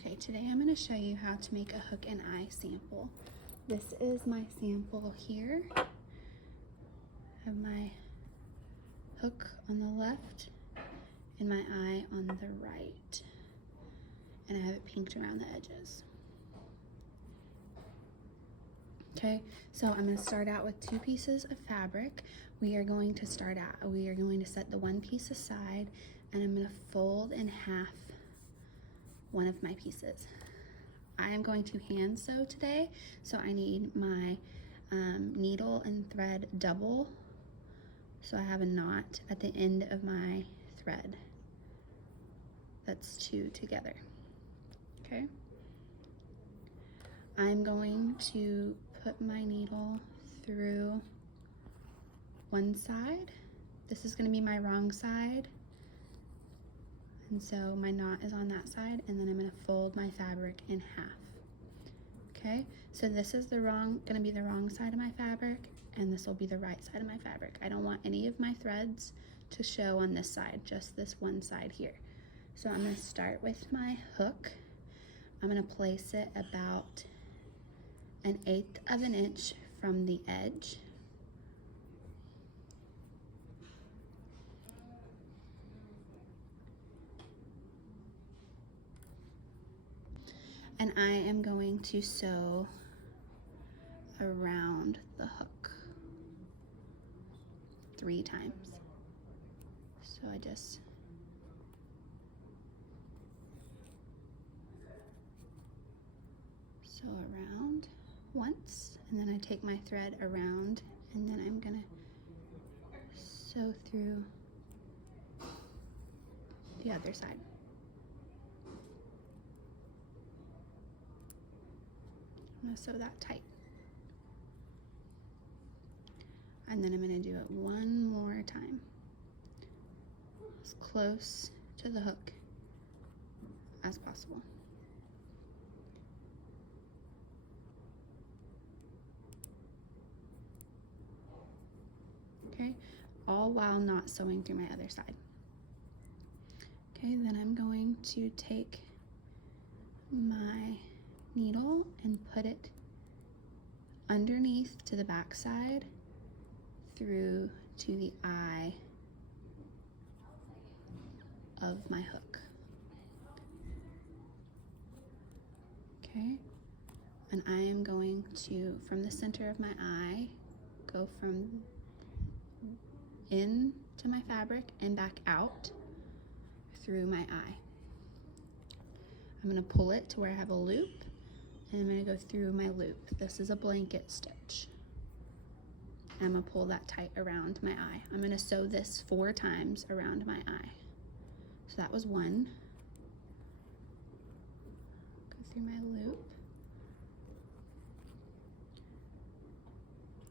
Okay, today I'm going to show you how to make a hook and eye sample. This is my sample here. I have my hook on the left and my eye on the right. And I have it pinked around the edges. Okay, so I'm going to start out with 2 pieces of fabric. We are going to set the one piece aside, and I'm going to fold in half one of my pieces. I am going to hand sew today, so I need my needle and thread double, so I have a knot at the end of my thread. That's 2 together. Okay, I'm going to put my needle through one side. This is going to be my wrong side, and so my knot is on that side, and then I'm going to fold my fabric in half. Okay, so this is going to be the wrong side of my fabric, and this will be the right side of my fabric. I don't want any of my threads to show on this side, just this one side here. So I'm going to start with my hook. I'm going to place it about 1/8 of an inch from the edge. And I am going to sew around the hook 3 times. So I just sew around once, and then I take my thread around, and then I'm gonna sew through the other side. I'm gonna sew that tight. And then I'm gonna do it one more time, as close to the hook as possible. Okay, all while not sewing through my other side. Okay, then I'm going to take my needle and put it underneath to the back side through to the eye of my hook. Okay, and I am going to, from the center of my eye, go from in to my fabric and back out through my eye. I'm going to pull it to where I have a loop, and I'm going to go through my loop. This is a blanket stitch. I'm going to pull that tight around my eye. I'm going to sew this 4 times around my eye. So that was 1. Go through my loop.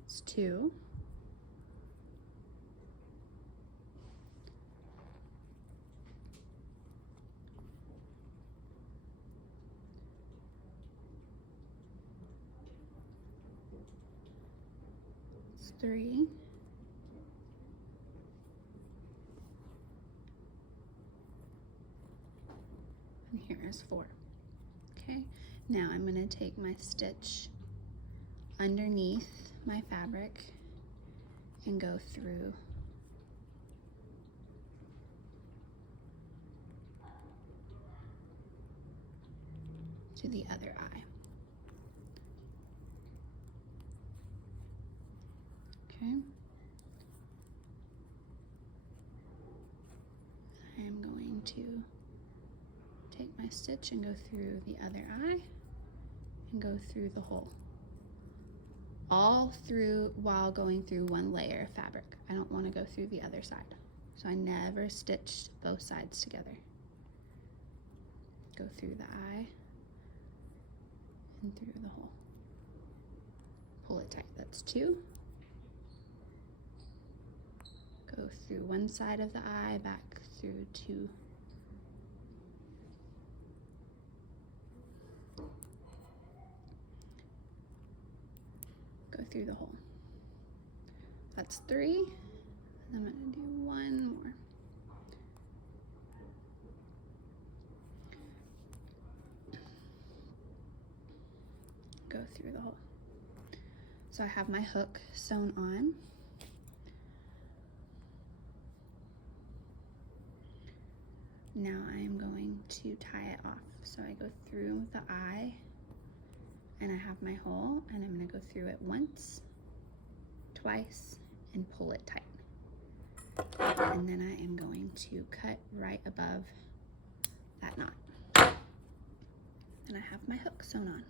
It's 2. It's 3. And here is 4. Okay, now I'm going to take my stitch underneath my fabric and go through to the other eye. Okay, I am going to take my stitch and go through the other eye and go through the hole. All through while going through 1 layer of fabric. I don't want to go through the other side. So I never stitched both sides together. Go through the eye and through the hole. Pull it tight. That's 2. Go through 1 side of the eye, back through 2. Go through the hole. That's 3. And I'm going to do 1 more. go through the hole. So I have my hook sewn on. Now I am going to tie it off. So I go through the eye and I have my hole, and I'm going to go through it once, twice, and pull it tight. And then I am going to cut right above that knot. And I have my hook sewn on.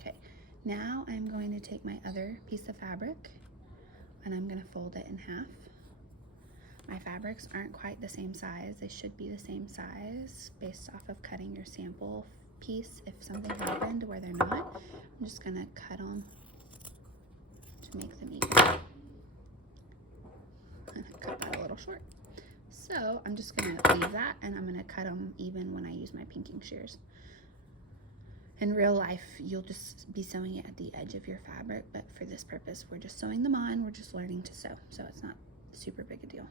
Okay, now I'm going to take my other piece of fabric and I'm going to fold it in half. My fabrics aren't quite the same size. They should be the same size based off of cutting your sample piece. If something happened where they're not, I'm just gonna cut them to make them equal. And I cut that a little short. So I'm just gonna leave that, and I'm gonna cut them even when I use my pinking shears. In real life, you'll just be sewing it at the edge of your fabric, but for this purpose, we're just sewing them on. We're just learning to sew, so it's not super big a deal.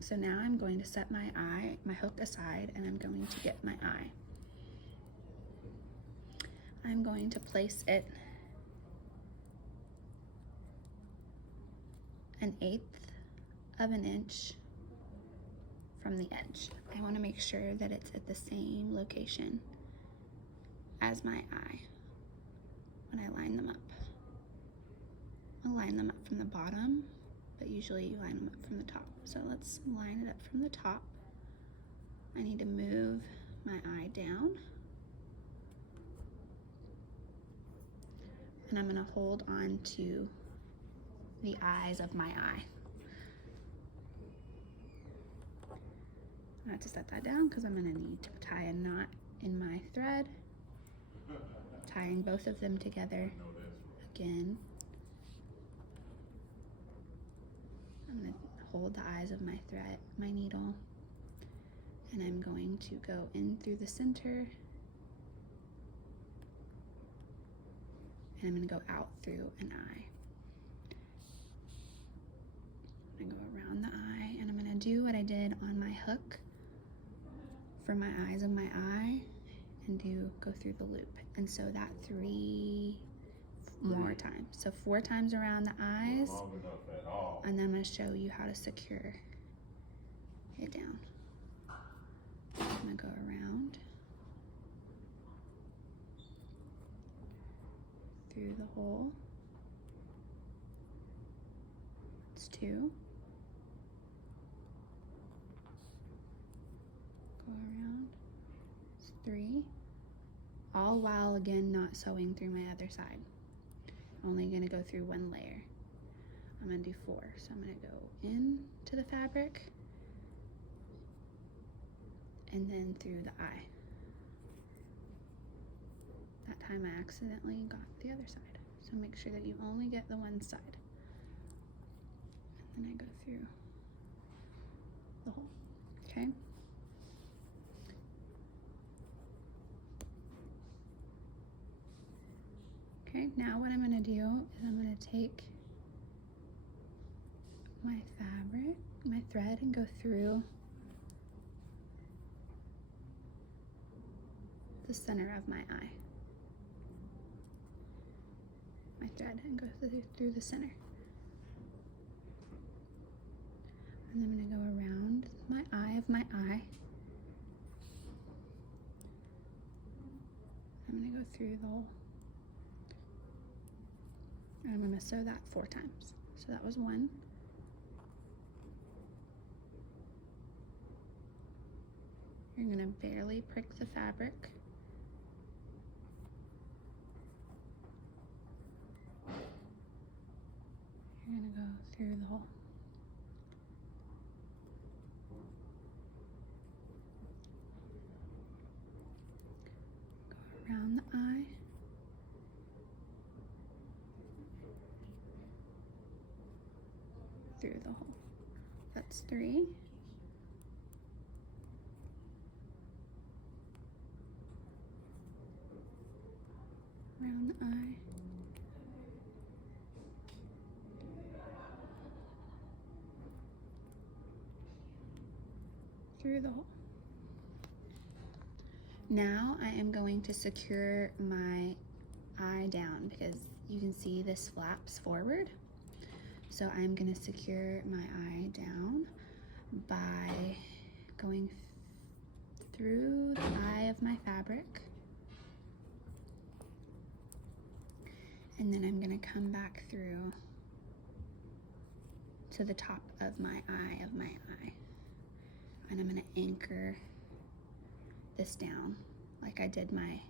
So now I'm going to set my hook aside, and I'm going to get my eye. I'm going to place it 1/8 of an inch from the edge. I want to make sure that it's at the same location as my eye when I line them up. I'll line them up from the bottom, but usually you line them up from the top. So let's line it up from the top. I need to move my eye down. And I'm going to hold on to the eyes of my eye. I have to set that down because I'm going to need to tie a knot in my thread, tying both of them together again. I'm going to hold the eyes of my thread, my needle, and I'm going to go in through the center, and I'm going to go out through an eye. I'm going to go around the eye, and I'm going to do what I did on my hook for my eyes of my eye and go through the loop. And so that 3 more times. So 4 times around the eyes, and then I'm going to show you how to secure it down. I'm going to go around through the hole. It's 2. Go around. It's 3. All while again not sewing through my other side. I'm only going to go through 1 layer. I'm going to do 4. So I'm going to go into the fabric and then through the eye. That time I accidentally got the other side. So make sure that you only get the one side. And then I go through the hole. Okay? Okay, now what I'm going to do is I'm going to take my fabric, my thread, and go through the center of my eye. My thread, and go through the center. And I'm going to go around my eye of my eye. I'm going to go through the hole. And I'm going to sew that 4 times. So that was 1. You're going to barely prick the fabric. You're going to go through the hole. Go around the eye. Through the hole. That's 3. Around the eye. Through the hole. Now I am going to secure my eye down because you can see this flaps forward. So I'm going to secure my eye down by going through the eye of my fabric. And then I'm going to come back through to the top of my eye And I'm going to anchor this down like I did my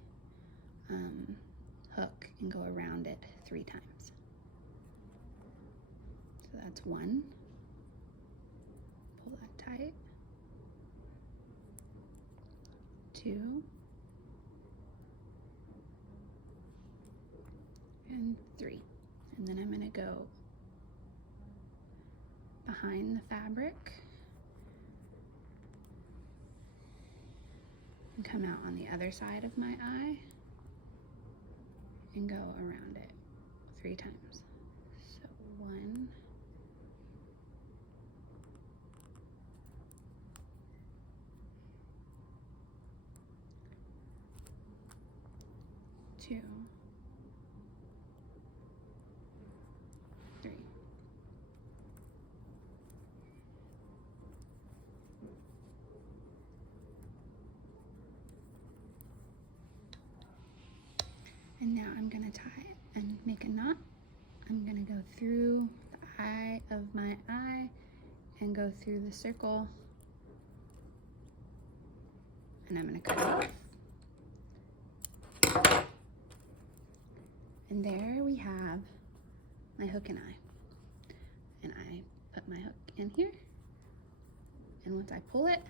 hook and go around it 3 times. So that's 1. Pull that tight. 2. And 3. And then I'm going to go behind the fabric and come out on the other side of my eye and go around it 3 times. So 1, 2, 3. And now I'm going to tie it and make a knot. I'm going to go through the eye of my eye and go through the circle. And I'm going to cut it off. And there we have my hook and eye. And I put my hook in here. And once I pull it,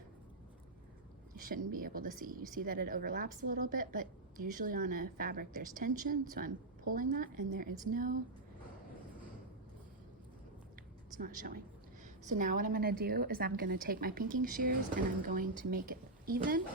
you shouldn't be able to see. You see that it overlaps a little bit, but usually on a fabric there's tension, so I'm pulling that and there is no, it's not showing. So now what I'm gonna do is I'm gonna take my pinking shears and I'm going to make it even.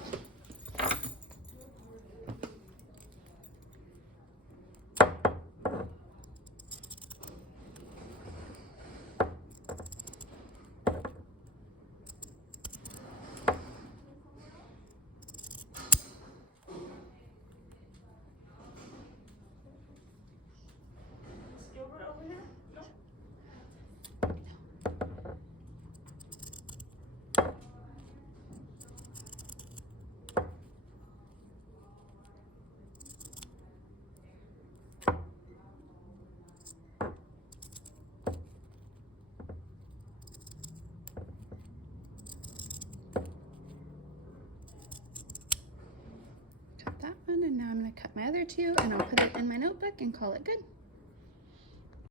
Cut that one, and now I'm going to cut my other 2 and I'll put it in my notebook and call it good.